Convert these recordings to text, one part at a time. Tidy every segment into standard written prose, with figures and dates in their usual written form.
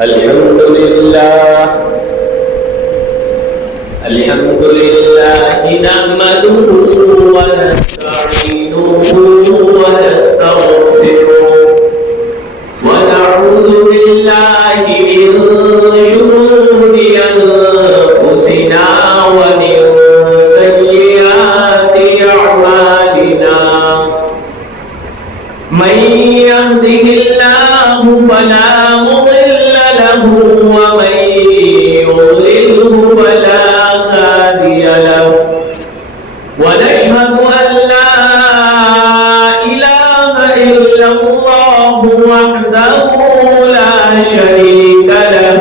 الحمد لله نحمده ونستعينه ونستغفره ونعوذ بالله من شرور أنفسنا ومن سيئات أعمالنا من يهده الله فلا مضل له ومن يضلله فلا هادي له ونشهد أن لا إله إلا الله وحده لا شريك له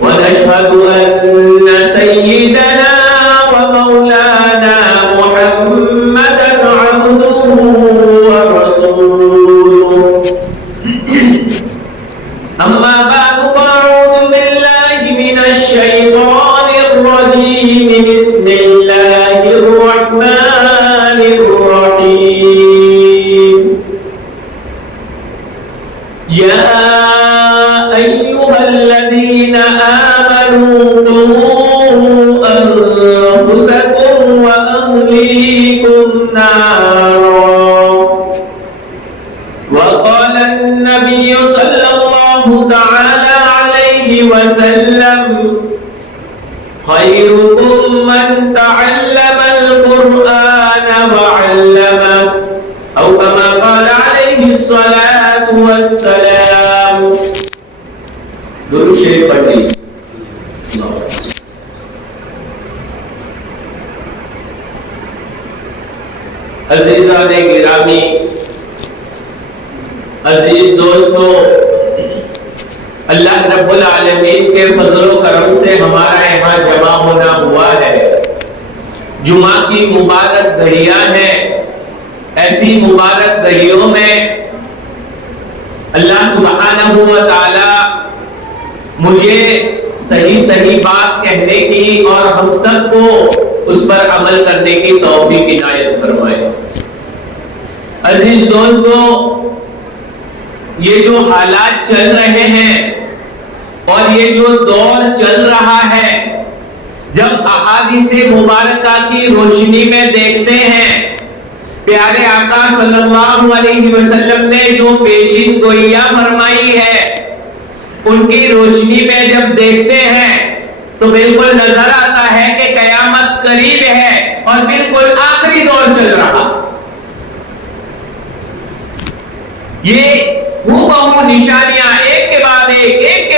ونشهد أن سيدنا ومولانا محمدا عبده ورسوله أما بعد فأعوذ بالله من الشيطان الرجيم بسم الله الرحمن الرحيم يا أيها الذين آمنوا قوا أنفسكم وأهليكم نارا وقال النبي صلى الله تعالى عليه وسلم خيركم من تعلم القرآن وعلمه أو كما قال عليه الصلاة والسلام درود شریف پڑھیے عزیزان گرامی، عزیز دوستو، اللہ رب العالمین کے فضل و کرم سے ہمارا یہاں جمع ہونا ہوا ہے۔ جمعہ کی مبارک گھڑیاں ہیں، ایسی مبارک گھڑیوں میں اللہ سبحانہ و تعالی مجھے صحیح بات کہنے کی اور ہم سب کو اس پر عمل کرنے کی توفیق عنایت فرمائے۔ عزیز دوستو، یہ جو حالات چل رہے ہیں اور یہ جو دور چل رہا ہے، جب احادیث مبارکہ کی روشنی میں دیکھتے ہیں، پیارے آقا صلی اللہ علیہ وسلم نے جو پیشین گوئیاں فرمائی ہے، ان کی روشنی میں جب دیکھتے ہیں تو بالکل نظر آتا ہے کہ قیامت قریب ہے اور بالکل آخری دور چل رہا۔ یہ بہو نشانیاں ایک کے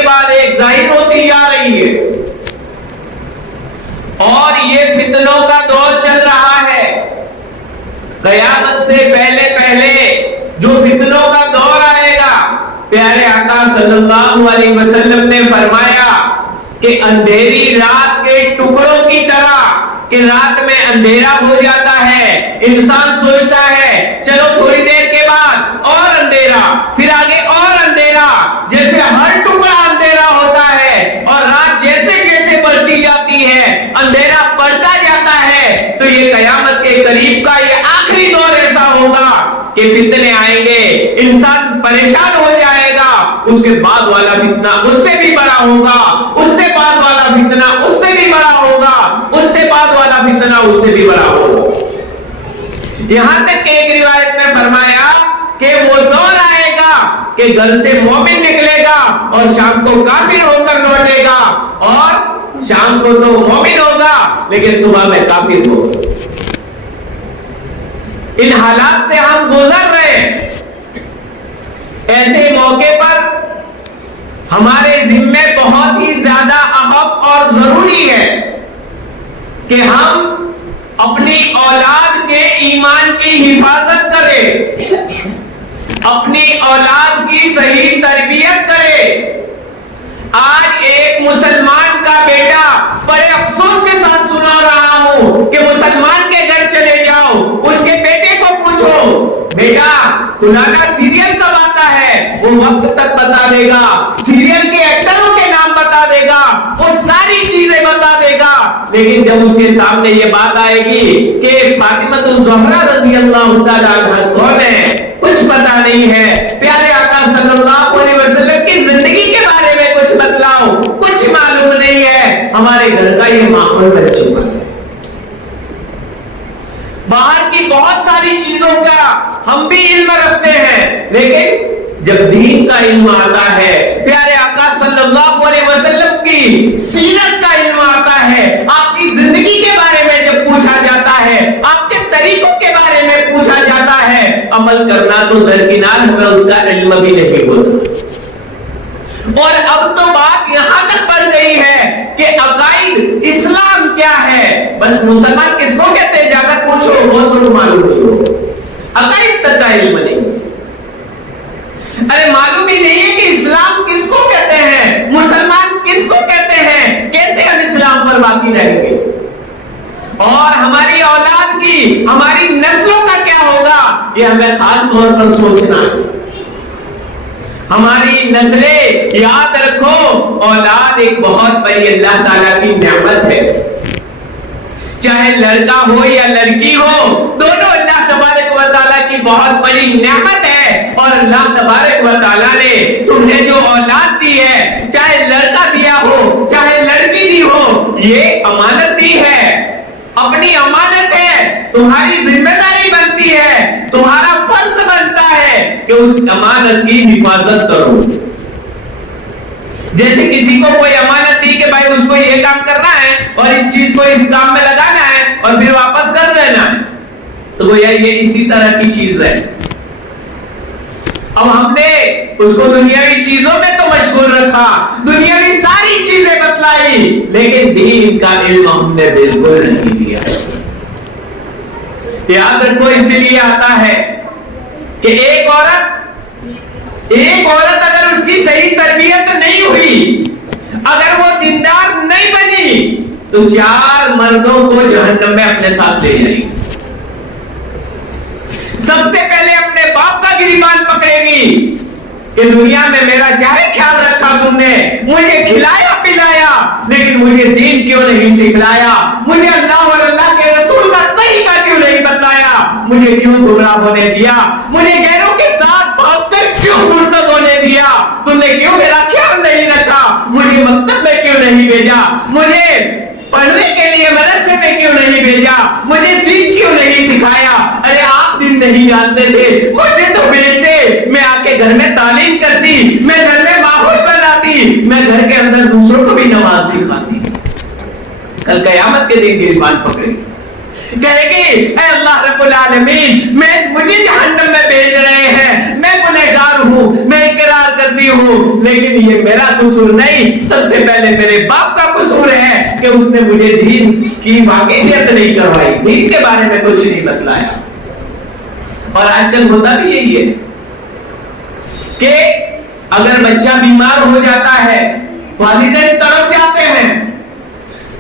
بعد ایک ظاہر ہوتی جا رہی ہے، اور یہ فتنوں کا دور چل رہا ہے۔ قیامت سے پہلے جو فتنوں کا دور آئے گا، پیارے آقا صلی اللہ علیہ وسلم نے فرمایا کہ اندھیری رات کے ٹکڑوں کی طرح، کہ رات میں اندھیرا ہو جاتا ہے، انسان سوچتا ہے چلو تھوڑی دیر کے بعد اور اندھیرا، پھر آگے اور اندھیرا، جیسے ہر ٹکڑا اندھیرا ہوتا ہے، اور رات جیسے بڑھتی جاتی ہے، اندھیرا بڑھتا جاتا ہے، تو یہ قیامت کے قریب کا یہ آخری دور ایسا ہوگا کہ فتنے آئیں گے، انسان پریشان ہو جائے گا، اس کے بعد والا فتنہ اس سے بھی بڑا ہوگا، اس سے بعد والا فتنہ اس سے بھی بڑا ہوگا، اس سے بعد والا فتنہ اس سے بھی بڑا ہوگا۔ یہاں تک کہ ایک روایت میں فرمایا کہ وہ دور آئے گا کہ گھر سے مومن نکلے گا اور شام کو کافر ہو کر لوٹے گا، اور شام کو تو مومن ہوگا لیکن صبح میں کافر ہوگا۔ ان حالات سے ہم گزر رہے ہیں۔ ایسے موقع پر ہمارے ذمے بہت ہی زیادہ اہم اور ضروری ہے کہ ہم اپنی اولاد کے ایمان کی حفاظت کریں، اپنی اولاد کی صحیح تربیت کریں۔ آج ایک مسلمان کا بیٹا، بڑے افسوس کے ساتھ سنا رہا ہوں کہ مسلمان کے گھر چلے جاؤ، اس کے بیٹے کو پوچھو بیٹا فلانا سیریل کب آتا ہے، وہ وقت تک بتا دے گا، سیریل کے ایکٹروں کے نام بتا دے گا، وہ ساری چیزیں بتا دے گا، لیکن جب اس کے سامنے یہ بات آئے گی کہ فاطمہ الزہرا رضی اللہ تعالیٰ عنہا کون ہے، کچھ پتا نہیں ہے، پیارے آقا صلی اللہ علیہ وسلم کی زندگی کے بارے میں کا علم آتا ہے، پیارے آقا صلی اللہ علیہ وسلم کی سیرت کا علم آتا ہے، آپ کی زندگی کے بارے میں جب پوچھا جاتا ہے، آپ کے طریقوں کے بارے میں پوچھا جاتا ہے، عمل کرنا تو درکنار، ہمیں اس کا علم بھی نہیں ہوتا۔ اور اب تو بات یہاں تک بڑھ گئی ہے کہ عقائد اسلام کیا ہے، بس مسلمان کس کو کہتے ہیں جا کر پوچھو، وہ سن معلوم ہو، عقائد تک کا علم نہیں۔ ارے معلوم ہی نہیں ہے کہ اسلام کس کو کہتے ہیں، مسلمان کس کو کہتے ہیں، کیسے ہم اسلام پر باقی رہیں گے، اور ہماری اولاد کی، ہماری نسلوں کا کیا ہوگا، یہ ہمیں خاص طور پر سوچنا ہے۔ ہماری نسلیں، یاد رکھو، اولاد ایک بہت بڑی اللہ تعالیٰ کی نعمت ہے، چاہے لڑکا ہو یا لڑکی ہو، دونوں اللہ تبارک و تعالیٰ کی بہت بڑی نعمت ہے، اور اللہ تبارک و تعالیٰ نے تمہیں جو اولاد دی ہے، چاہے لڑکا دیا ہو چاہے لڑکی دی ہو، یہ امانت دی ہے، اپنی امانت ہے، تمہاری ذمہ داری بنتی ہے، تمہارا فرض بنتا ہے کہ اس امانت کی حفاظت کرو۔ جیسے کسی کو کوئی امانت دی کہ بھائی اس کو یہ کام کرنا ہے اور اس چیز کو اس کام میں لگانا ہے اور پھر واپس کر دینا ہے، تو وہ یہ اسی طرح کی چیز ہے۔ اب ہم نے اس کو دنیاوی چیزوں میں تو مشغول رکھا، دنیاوی ساری چیزیں بتلائی، لیکن دین کا علم ہم نے بالکل نہیں دیا۔ یاد رکھو، اسی لیے آتا ہے کہ ایک عورت اگر اس کی صحیح تربیت نہیں ہوئی، اگر وہ دیندار نہیں بنی، تو 4 مردوں کو جہنم میں اپنے ساتھ لے جائے گی۔ سب سے پہلے اپنے باپ کا گریبان پکڑے گی کہ دنیا میں میرا چاہے خیال رکھا تم نے، مجھے کھلایا پلایا، لیکن مجھے دین کیوں نہیں سکھلایا، مجھے اللہ اور اللہ کے رسول کا طریقہ کیوں نہیں بتلایا، مجھے کیوں گمراہ ہونے دیا، مجھے غیروں کے ساتھ بھاگ کر کیوں مرتد ہونے دیا، تم نے کیوں میرا خیال نہیں رکھا، مجھے مکتب میں کیوں نہیں بھیجا، مجھے پڑھنے کے لیے مدرسے میں کیوں نہیں بھیجا، مجھے دین کیوں نہیں سکھایا۔ ارے آپ دین نہیں جانتے تھے، مجھے تو بھیجتے، میں آ کے گھر میں تعلیم کرتی، میں گھر میں ماحول بناتی، میں گھر کے اندر دوسروں کو بھی نماز سکھاتی۔ کل قیامت کے دن گریبان پکڑے گی، کہے گی اے اللہ رب العالمین، مجھے جہنم میں بھیج رہے ہیں، میں گنہگار ہوں، میں اقرار کرتی ہوں، لیکن یہ میرا قصور نہیں، سب سے پہلے میرے باپ کا قصور ہے کہ اس نے مجھے دین کی واقعیت نہیں کروائی، دین کے بارے میں کچھ نہیں بتلایا۔ اور آج کل ہوتا بھی یہی ہے کہ اگر بچہ بیمار ہو جاتا ہے، والدین تڑپ جاتے ہیں،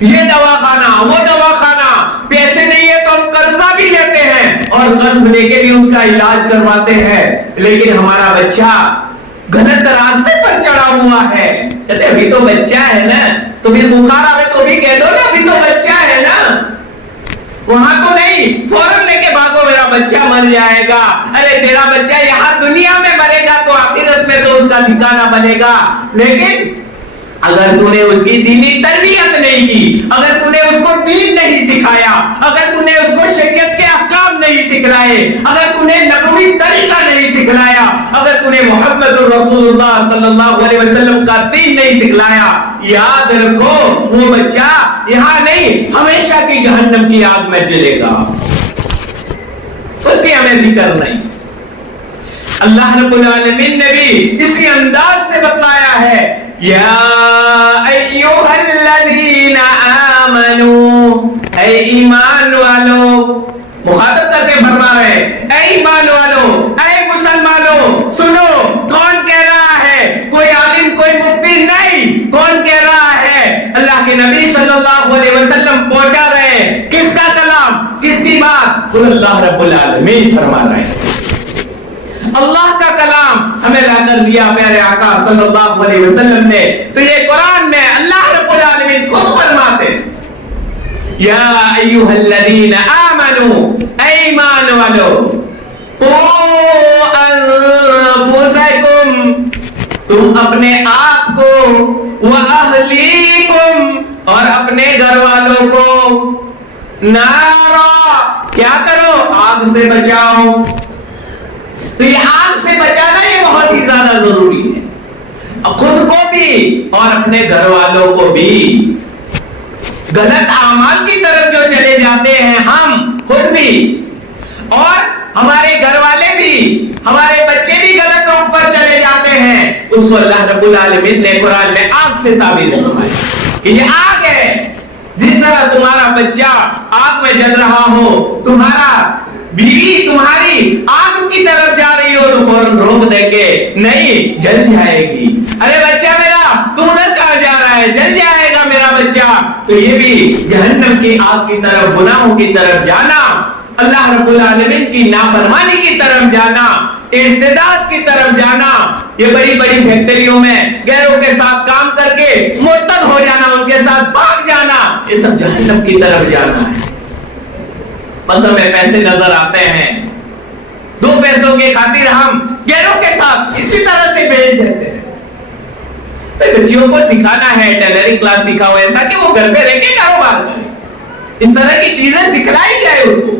یہ دواخانہ وہ دواخانہ، پیسے نہیں ہے تو ہم قرضہ بھی لیتے ہیں اور قرض لے کے بھی اس کا علاج کرواتے ہیں، لیکن ہمارا بچہ غلط راستے پر چڑھا ہوا ہے، کہتے ابھی تو بچہ ہے نا، تو پھر بخار آئے تو بھی کہہ دو نا ابھی تو بچہ ہے نا، وہاں تو نہیں فوراً لے کے بھاگو میرا بچہ مر جائے گا۔ ارے تیرا بچہ یہاں دنیا میں مرے گا تو آخرت میں تو اس کا ٹھکانہ بنے گا، لیکن اگر تو نے اس کی دینی تربیت نہیں کی، اگر تو نے اس کو دین نہیں سکھایا، اگر تو نے اس کو شریعت کے احکام نہیں سکھلائے، اگر تو نے نبوی طریقہ نہیں سکھلایا، اگر تو نے محمد رسول اللہ صلی اللہ علیہ وسلم کا دین نہیں سکھلایا، یاد رکھو وہ بچہ یہاں نہیں ہمیشہ کی جہنم کی آگ میں جلے گا، اس کی ہمیں فکر نہیں۔ اللہ رب العالمین نے بھی اسی انداز سے بتایا ہے، یا ایھا الذین آمنوا، اے ایمان والو، مخاطب کر کے فرما رہے اے ایمان والو، اے مسلمانوں، سنو کون کہہ رہا ہے، کوئی عالم کوئی مفتی نہیں، کون کہہ رہا ہے، اللہ کے نبی صلی اللہ علیہ وسلم پہنچا رہے ہیں، کس کا کلام، کس کی بات، خود اللہ رب العالمین فرما رہے ہیں، اللہ کا کلام ہمیں لا کر دیا پیارے آقا صلی اللہ علیہ وسلم نے، تو یہ قرآن میں اللہ رب العالمین خود فرماتے یا ایھا الذین آمنوا، اے ایمان والو، قوا انفسکم، تم اپنے آپ کو، واہلیکم، اور اپنے گھر والوں کو، نارا، کیا کرو، آگ سے بچاؤ۔ تو یہ آگ سے بچانا یہ بہت ہی زیادہ ضروری ہے۔ اور اپنے گھر والوں کو بھی غلط اعمال کی طرف جو چلے جاتے ہیں، ہم خود بھی اور ہمارے گھر والے بھی، ہمارے بچے بھی غلط روٹ پر چلے جاتے ہیں، اس کو اللہ رب العالمین نے قرآن میں آگ سے تعبیر فرمایا کہ یہ آگ ہے. جس طرح تمہارا بچہ آگ میں جل رہا ہو، تمہارا بیوی تمہاری آگ کی طرف جا رہی ہو تو فوراً روک دیں گے، نہیں جل جائے گی. ارے بچہ میرا تو ادھر کہاں جا رہا ہے، جل جائے گا میرا بچہ. تو یہ بھی جہنم کی آگ کی طرف، گناہوں کی طرف جانا، اللہ رب العالمین کی نافرمانی کی طرف جانا، ارتداد کی طرف جانا، یہ بڑی بڑی فیکٹریوں میں غیروں کے ساتھ کام کر کے مرتد ہو جانا، ان کے ساتھ بھاگ جانا، یہ سب جہنم کی طرف جانا ہے. بس ہمیں پیسے نظر آتے ہیں، 2 پیسوں کی خاطر ہم غیروں کے ساتھ اسی طرح سے بھیج دیتے ہیں. بچیوں کو سکھانا ہے ٹیلرنگ کلاس سکھاؤ، ایسا کہ وہ گھر پہ رہ کے کاروبار کریں، اس طرح کی چیزیں سکھلائی جائے ان کو،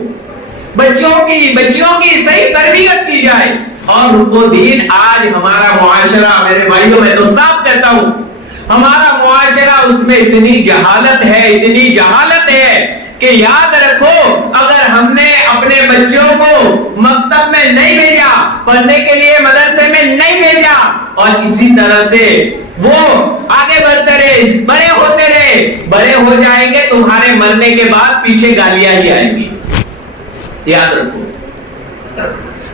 بچیوں کی صحیح تربیت کی جائے. اور ان کو دین، آج ہمارا معاشرہ، میرے بھائیوں میں تو صاف کہتا ہوں، ہمارا معاشرہ اس میں اتنی جہالت ہے کہ یاد رکھو، اگر ہم نے اپنے بچوں کو مکتب میں نہیں بھیجا، پڑھنے کے لیے مدرسے میں نہیں بھیجا، اور اسی طرح سے وہ آگے بڑھتے رہے، بڑے ہو جائیں گے، تمہارے مرنے کے بعد پیچھے گالیاں ہی آئیں گی. یاد رکھو،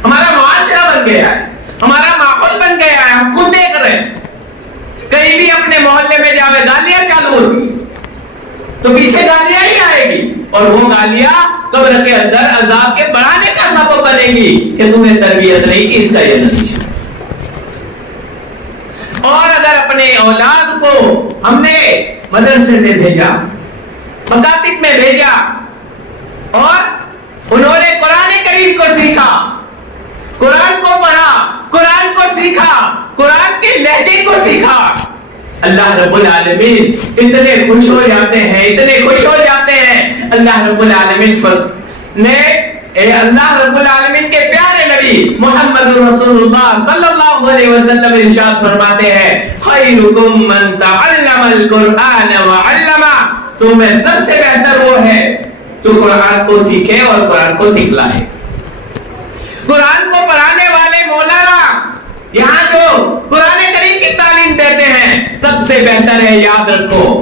ہمارا معاشرہ بن گیا ہے، ہمارا ماحول بن گیا ہے، ہم خود دیکھ رہے ہیں. کہیں بھی اپنے محلے میں جاوے گالیاں چالو ہوگی تو پیچھے گالیاں ہی آئے گی، اور وہ گالیاں قبر کے اندر عذاب کے بڑھانے کا سبب بنے گی کہ تمہیں تربیت نہیں کی، اس کا یہ نتیجہ. اور اگر اپنے اولاد کو ہم نے مدرسے میں بھیجا، مکاتب میں بھیجا، اور انہوں نے قرآن کریم کو سیکھا، قرآن کو پڑھا، قرآن کو سیکھا، قرآن کے لہجے کو سیکھا، اللہ رب العالمین اتنے خوش ہو جاتے ہیں. اللہ رب العالمین نے اللہ رب العالمین کے پیارے نبی محمد رسول اللہ صلی اللہ علیہ وسلم ارشاد فرماتے ہیں، خیرکم من تعلم القرآن وعلمہ، تم میں سب سے بہتر وہ ہے جو قرآن کو سیکھے اور قرآن کو سکھلائے. قرآن کو پڑھانے والے مولانا یہاں جو قرآن کریم کی تعلیم دیتے ہیں سب سے بہتر ہے، یاد رکھو.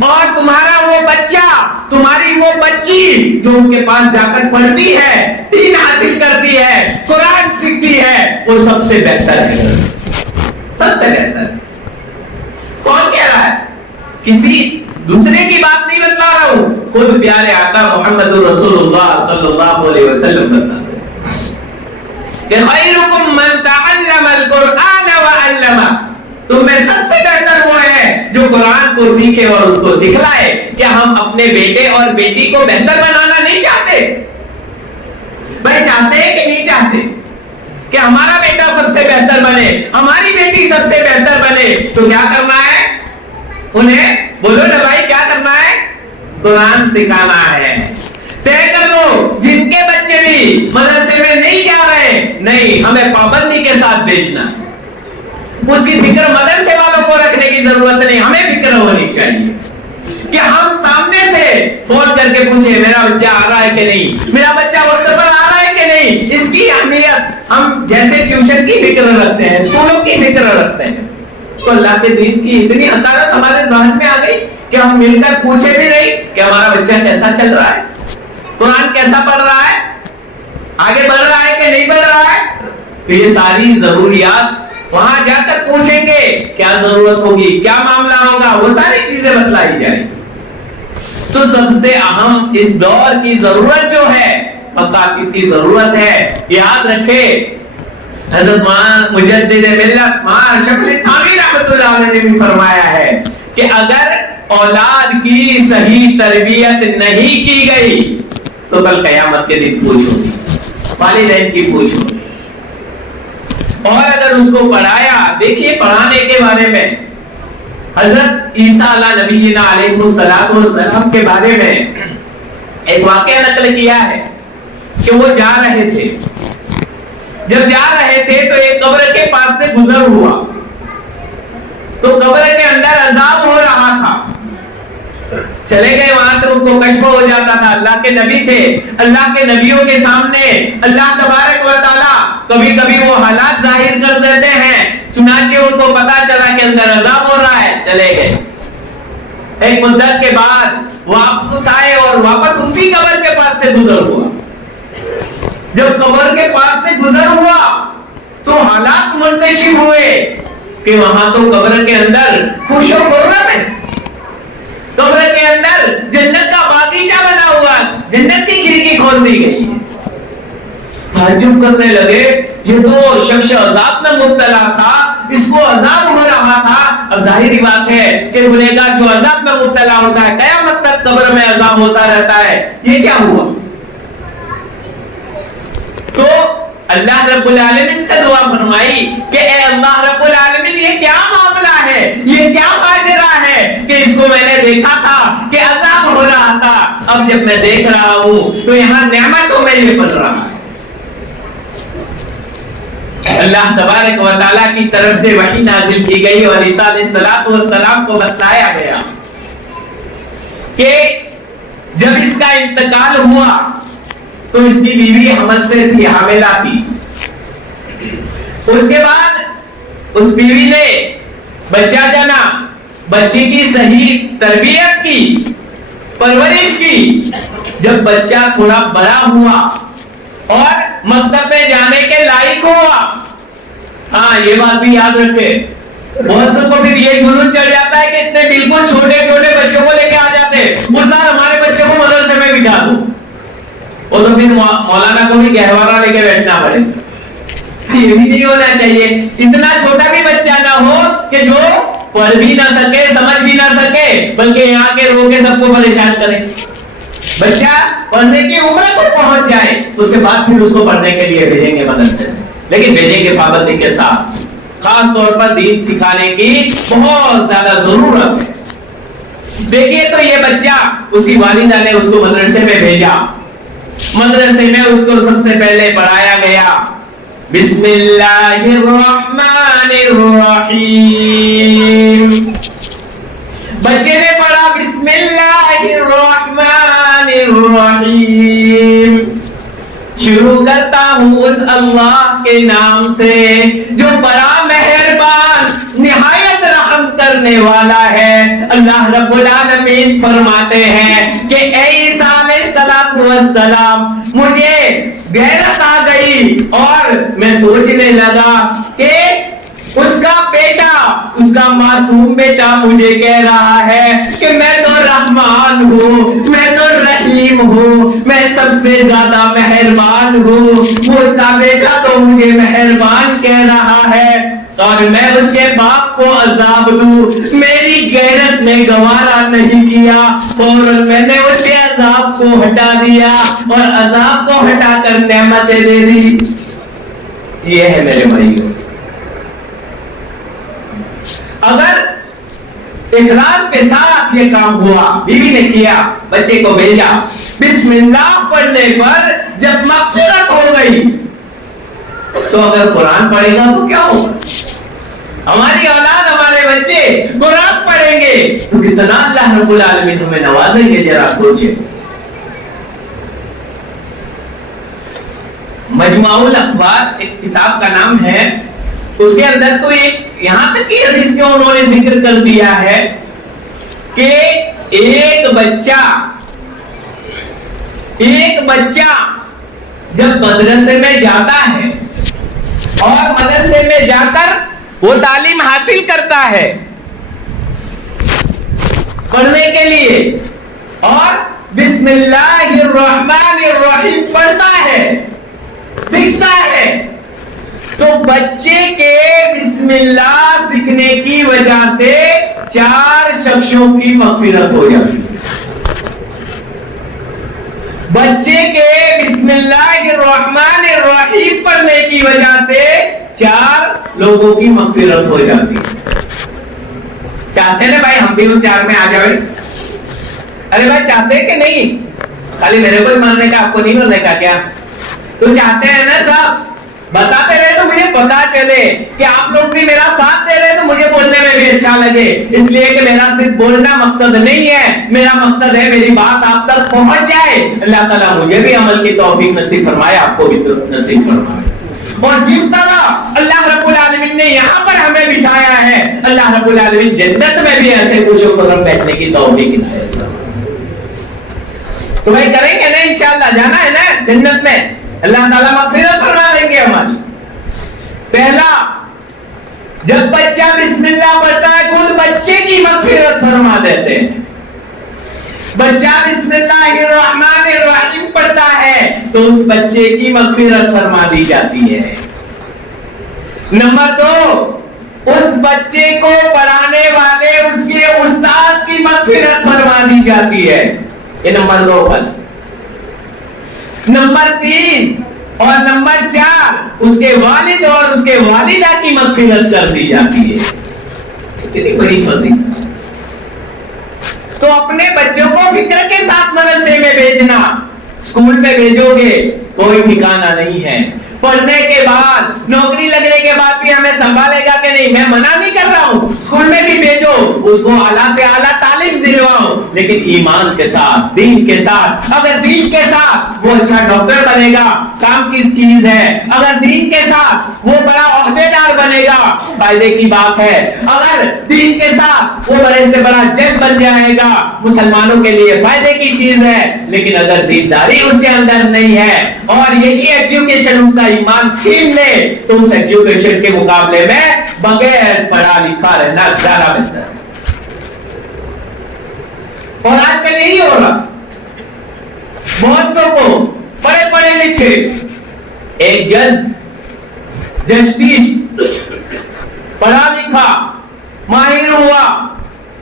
اور تمہارا وہ بچہ، تمہاری وہ بچی جو ان کے پاس جا کر پڑھتی ہے، دین حاصل کرتی ہے، قرآن سیکھتی ہے، وہ سب سے بہتر ہے، سب سے بہتر. کون کہہ رہا ہے؟ کسی دوسرے کی بات نہیں بتلا رہا ہوں، خود پیارے آقا محمد رسول اللہ صلی اللہ علیہ وسلم بتاتے کہ خیرکم من تعلم القرآن وعلمہ، تم میں سب سے بہتر وہ ہے جو قرآن کو سیکھے اور اس کو سکھلائے. کیا ہم اپنے بیٹے اور بیٹی کو بہتر بنانا نہیں چاہتے؟ بھائی چاہتے ہیں کہ نہیں چاہتے کہ ہمارا بیٹا سب سے بہتر بنے، ہماری بیٹی سب سے بہتر بنے؟ تو کیا کرنا ہے؟ انہیں بولو نا بھائی، کیا کرنا ہے؟ قرآن سکھانا ہے. طے کر لو، جن کے بچے بھی مدرسے میں نہیں جا رہے، نہیں، ہمیں پابندی کے ساتھ بھیجنا ہے. اس کی فکر مدرسے والوں کو رکھنے کی ضرورت نہیں، ہمیں فکر ہونی چاہیے کہ ہم سامنے سے فون کر کے پوچھیں میرا بچہ آ رہا ہے کہ نہیں، میرا بچہ وقت پر آ رہا ہے کہ نہیں. اس کی اہمیت ہم جیسے ٹیوشن کی فکر رکھتے ہیں، اسکولوں کی فکر رکھتے ہیں، تو اللہ کے دین کی اتنی حقارت ہمارے ذہن میں آ گئی کہ ہم مل کر پوچھے بھی نہیں کہ ہمارا بچہ کیسا چل رہا ہے، قرآن کیسا پڑھ رہا ہے، آگے بڑھ رہا ہے کہ نہیں بڑھ رہا ہے. تو یہ ساری ضروریات وہاں جا کر پوچھیں گے، کیا ضرورت ہوگی، کیا معاملہ ہوگا، وہ ساری چیزیں بتلائی جائیں. تو سب سے اہم اس دور کی ضرورت جو ہے مکاتب کی ضرورت ہے. یاد رکھے حضرت مجدد ملت مولانا اشرف علی تھانوی رحمۃ اللہ علیہ نے بھی فرمایا ہے کہ اگر اولاد کی صحیح تربیت نہیں کی گئی تو کل قیامت کے دن پوچھ ہوگی، والدین کی پوچھ ہوگی. اور اگر اس کو پڑھایا، دیکھیے پڑھانے کے بارے میں حضرت عیسیٰ علیہ نبینا علیہ الصلوۃ والسلام کے بارے میں ایک واقعہ نقل کیا ہے کہ وہ جا رہے تھے، جب جا رہے تھے تو ایک قبر کے پاس سے گزر ہوا، تو قبر عذاب ہو رہا تھا. چلے گئے وہاں سے, ان کو کشف ہو جاتا تھا. اللہ کے نبی تھے, اللہ کے نبیوں کے سامنے اللہ تبارک و تعالیٰ کبھی کبھی وہ حالات ظاہر کر دیتے ہیں. چنانچہ ان کو پتا چلا کہ اندر عذاب ہو رہا ہے, چلے گئے. ایک مدت کے بعد واپس آئے اور واپس اسی قبر کے پاس سے گزر ہوا. جب قبر کے پاس سے گزر ہوا تو حالات منتشر ہوئے کہ وہاں تو قبر کے اندر خوش و خرم ہے, قبر کے اندر جنت کا باغیچہ بنا ہوا, جنت کی کھڑکی کھول دی گئی ہے. تعجب کرنے لگے, یہ تو شخص عذاب میں مبتلا تھا, اس کو عذاب ہو رہا تھا. اب ظاہری بات ہے کہ گنہگار جو عذاب میں مبتلا ہوتا ہے قیامت تک قبر میں عذاب ہوتا رہتا ہے, یہ کیا ہوا؟ تو اللہ رب العالمین سے دعا فرمائی کہ اے اللہ رب العالمین, یہ کیا معاملہ ہے, یہ کیا ماجرا ہے کہ اس کو میں نے دیکھا تھا کہ عذاب ہو رہا تھا, اب جب میں دیکھ رہا ہوں تو یہاں نعمتوں میں یہ بن رہا ہے. اللہ تبارک و تعالیٰ کی طرف سے وحی نازل کی گئی اور عیسیٰ علیہ السلام کو بتلایا گیا کہ جب اس کا انتقال ہوا تو اس کی بیوی حمل سے تھی, حاملہ تھی. اس کے بعد اس بیوی نے بچہ جنا, بچے کی صحیح تربیت کی, پرورش کی. جب بچہ تھوڑا بڑا ہوا اور مکتب میں جانے کے لائق ہوا, ہاں یہ بات بھی یاد رکھے, بہت سے کو پھر یہ جنون چڑھ جاتا ہے کہ اتنے بالکل چھوٹے چھوٹے بچوں کو لے کے آ جاتے ہیں, استاد ہمارے بچوں کو مدرسے میں بٹھا دو. وہ تو پھر مولانا کو بھی گہوارہ لے کے بیٹھنا پڑے. یہ بھی نہیں ہونا چاہیے. اتنا چھوٹا بھی بچہ نہ ہو کہ جو پڑھ بھی نہ سکے, سمجھ بھی نہ سکے, بلکہ یہاں کے رو کے سب کو پریشان کرے. بچہ پڑھنے کی عمر کو پہنچ جائے, اس کے بعد پھر اس کو پڑھنے کے لیے بھیجیں گے مدرسے, لیکن بھیجیں گے پابندی کے ساتھ. خاص طور پر دین سکھانے کی بہت زیادہ ضرورت ہے. دیکھیے تو یہ بچہ, اسی والدہ نے اس کو مدرسے میں بھیجا. مدرسے میں اس کو سب سے پہلے پڑھایا گیا بسم اللہ الرحمن الرحیم. بچے نے پڑھا بسم اللہ الرحمن الرحیم. شروع کرتا ہوں اس اللہ کے نام سے جو بڑا مہربان, نہایت رحم کرنے والا ہے. اللہ رب العالمین فرماتے ہیں کہ اے عیسیٰ علیہ السلام, مجھے غیرت آ گئی اور میں سوچنے لگا کہ اس کا بیٹا, اس کا معصوم بیٹا مجھے کہہ رہا ہے کہ میں تو رحمان ہوں, میں تو رحیم ہوں, میں سب سے زیادہ مہربان ہوں. وہ اس کا بیٹا تو مجھے مہربان کہہ رہا ہے اور میں اس کے باپ کو عذاب دوں. میری غیرت نے گوارا نہیں کیا, فوراً میں نے اس کے عذاب کو ہٹا دیا اور عذاب کو ہٹا کر نعمتیں دے دی. یہ ہے میرے بھائیوں, اگر اخلاص کے ساتھ یہ کام ہوا, بیوی نے کیا, بچے کو بھیجا, بسم اللہ پڑھنے پر جب مغفرت ہو گئی تو اگر قرآن پڑھے گا تو کیا ہوگا؟ ہماری اولاد, ہمارے بچے قرآن پڑھیں گے تو کتنا اللہ رب العالمین ہمیں نوازیں گے. ذرا سوچیں. مجموع الاخبار ایک کتاب کا نام ہے, اس کے اندر تو ایک یہاں تک کہ حدیث کے انہوں نے ذکر کر دیا ہے کہ ایک بچہ جب مدرسے میں جاتا ہے اور مدرسے میں جا کر وہ تعلیم حاصل کرتا ہے پڑھنے کے لیے اور بسم اللہ الرحمن الرحیم پڑھتا ہے, سیکھتا ہے, تو بچے کے بسم اللہ سیکھنے کی وجہ سے 4 شخصوں کی مغفرت ہو جاتی ہے. بچے کے بسم اللہ الرحمن الرحیم پڑھنے کی وجہ سے 4 لوگوں کی مغفرت ہو جاتی ہے. چاہتے ہیں بھائی ہم بھی ان 4 میں آ جائیں؟ ارے بھائی چاہتے ہیں کہ نہیں؟ خالی میرے کو ہی ماننے کا, آپ کو نہیں ماننے کا کیا؟ تو چاہتے ہیں نا صاحب, بتاتے رہے تو مجھے پتا چلے کہ آپ لوگ بھی میرا ساتھ دے رہے, تو مجھے بولنے میں بھی اچھا لگے، اس لیے کہ میرا صرف بولنا مقصد نہیں ہے، میرا مقصد ہے میری بات آپ تک پہنچ جائے۔ اللہ تعالیٰ مجھے بھی عمل کی توفیق نصیب فرمائے، آپ کو بھی نصیب فرمائے۔ اور جس طرح اللہ رب العالمین نے یہاں پر ہمیں بٹھایا ہے، اللہ رب العالمین جنت میں بھی ایسے کچھ قدم بیٹھنے کی توفیق عنایت فرمائے۔ تو بھائی کریں گے نا انشاءاللہ، جانا ہے نا جنت میں، اللہ تعالیٰ مغفرت فرما دیں گے ہماری۔ پہلا، جب بچہ بسم اللہ پڑھتا ہے خود بچے کی مغفرت فرما دیتے ہیں۔ بچہ بسم اللہ الرحمن الرحیم پڑھتا ہے تو اس بچے کی مغفرت فرما دی جاتی ہے۔ نمبر 2، اس بچے کو پڑھانے والے اس کے استاد کی مغفرت فرما دی جاتی ہے۔ یہ نمبر 2 پر۔ نمبر 3 اور نمبر 4، اس کے والد اور اس کے والدہ کی مغفرت کر دی جاتی ہے۔ کتنی بڑی فضیلت۔ تو اپنے بچوں کو فکر کے ساتھ مدرسے میں بھیجنا، اسکول میں بھیجو گے کوئی ٹھکانہ نہیں ہے، پڑھنے کے بعد نوکری لگنے کے بعد بھی ہمیں سنبھالے گا کہ نہیں، میں منع نہیں کر رہا ہوں، اسکول میں بھی بھیجو، اس کو اعلیٰ سے اعلیٰ تعلیم دلواؤ، لیکن ایمان کے ساتھ، دین کے ساتھ۔ اگر دین کے ساتھ وہ اچھا ڈاکٹر بنے گا، کام کس چیز ہے، اگر دین کے ساتھ وہ بڑا عہدیدار بنے گا، فائدے کی بات ہے، اگر دین کے ساتھ وہ بڑے سے بڑا جج بن جائے گا، مسلمانوں کے لیے فائدے کی چیز ہے۔ لیکن اگر دینداری اس کے اندر نہیں ہے اور یہی ایجوکیشن اس کا ایمان چھین لے تو اس ایجوکیشن کے مقابلے میں بغیر پڑھا لکھا رہنا زیادہ بہتر ہے۔ اور آج کل یہی ہو رہا، بہت سو کو پڑھے پڑھے لکھے، ایک جسٹس پڑھا لکھا ماہر ہوا،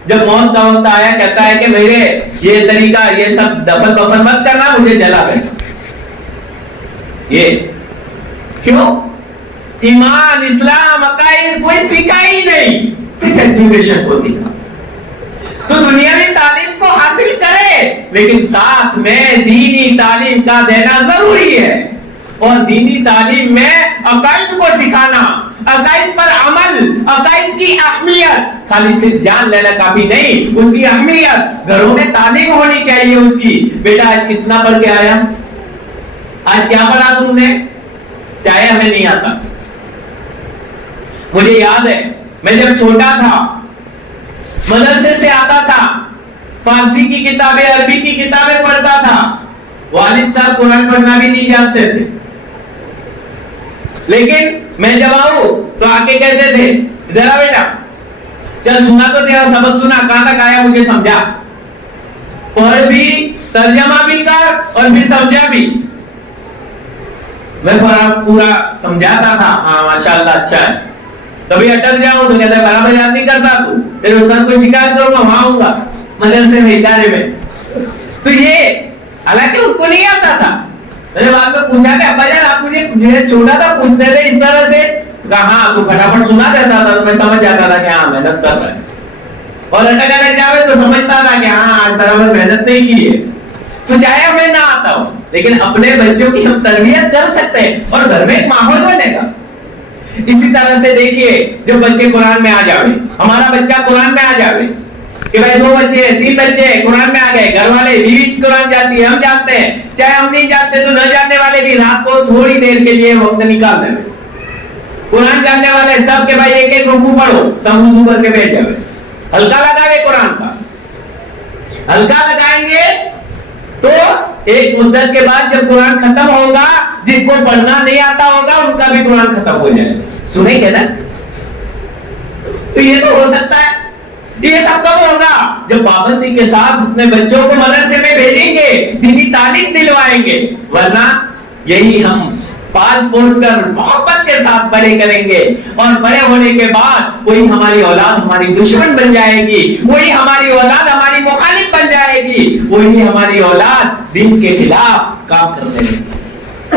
جب موت کا وقت آیا کہتا ہے کہ میرے یہ طریقہ، یہ سب دفن وفن مت کرنا، مجھے جلا دے۔ یہ کیوں؟ ایمان، اسلام، عقائد کوئی سیکھا ہی نہیں، صرف ایجوکیشن کو سیکھا۔ تو دنیاوی تعلیم کو حاصل کرے لیکن ساتھ میں دینی تعلیم کا دینا ضروری ہے، اور دینی تعلیم میں عقائد کو سکھانا، عقائد پر عمل، عقائد کی اہمیت، خالی صرف جان لینا کافی نہیں، اس کی اہمیت گھروں میں تعلیم ہونی چاہیے اس کی۔ بیٹا آج کتنا پڑھ کے آیا، آج کیا پڑھا تم نے، چاہے ہمیں نہیں آتا۔ مجھے یاد ہے میں جب چھوٹا تھا مدرسے سے آتا تھا، فارسی کی کتابیں، عربی کی کتابیں پڑھتا تھا، والد صاحب قرآن پڑھنا بھی نہیں جانتے تھے، لیکن میں جب آؤں تو آگے کہتے تھے ذرا بیٹا چل سنا تو تیرا سبق سنا، کہاں تک آیا مجھے سمجھا، پڑھ بھی، ترجمہ بھی کر اور بھی سمجھا بھی۔ میں پورا سمجھاتا تھا، ہاں ماشاءاللہ اچھا ہے۔ کبھی اٹک جاؤں تو کہتا ہے برابر یاد نہیں کرتا تو، تیرے استاد کو شکایت کروں گا، وہاں آؤں گا مدرسے میں، ادارے میں۔ تو یہ حالانکہ ان کو نہیں آتا تھا، میں نے بعد میں پوچھا کہ ابا جان آپ مجھے چھوٹا تھا پوچھتے تھے اس طرح سے، کہا ہاں تو پھٹافٹ سنا دیتا تھا، تو میں سمجھ جاتا تھا کہ ہاں محنت کر رہا ہے، اور اٹک جاوے تو سمجھتا تھا کہ ہاں آج برابر محنت نہیں کی ہے۔ تو چاہے ہمیں نہ آتا ہو لیکن اپنے بچوں کی ہم تربیت کر سکتے ہیں، اور گھر میں ایک ماحول بنے گا۔ اسی طرح سے دیکھیے جب بچے قرآن میں آ جاوے، ہمارا بچہ قرآن میں آ جاوے کہ بھائی 2 بچے 3 بچے قرآن میں آ گئے، گھر والے بیوی قرآن جاتی ہے، ہم جانتے ہیں، چاہے ہم نہیں جانتے تو نہ جاننے والے بھی رات کو تھوڑی دیر کے لیے وقت نکال لیں، قرآن جاننے والے سب کے بھائی ایک ایک رکوع پڑھو، سب وضو کر کے بیٹھ جاوے، ہلکا لگائے قرآن کا، ہلکا لگائیں گے تو ایک مدت کے بعد جب قرآن ختم ہوگا، جن کو پڑھنا نہیں آتا ہوگا ان کا بھی قرآن ختم ہو جائے گا، سنیں گے نا؟ تو یہ تو ہو سکتا ہے۔ یہ سب کب ہوگا؟ جب پابندی کے ساتھ اپنے بچوں کو مدرسے میں بھیجیں گے، دینی تعلیم دلوائیں گے، ورنہ یہی ہم پال پوس کر محبت کے ساتھ بڑے کریں گے، اور بڑے ہونے کے بعد وہی ہماری اولاد ہماری دشمن بن جائے گی، وہی ہماری اولاد ہماری مخالف بن جائے گی، وہی ہماری اولاد دین کے خلاف کام کرنے لگے گی۔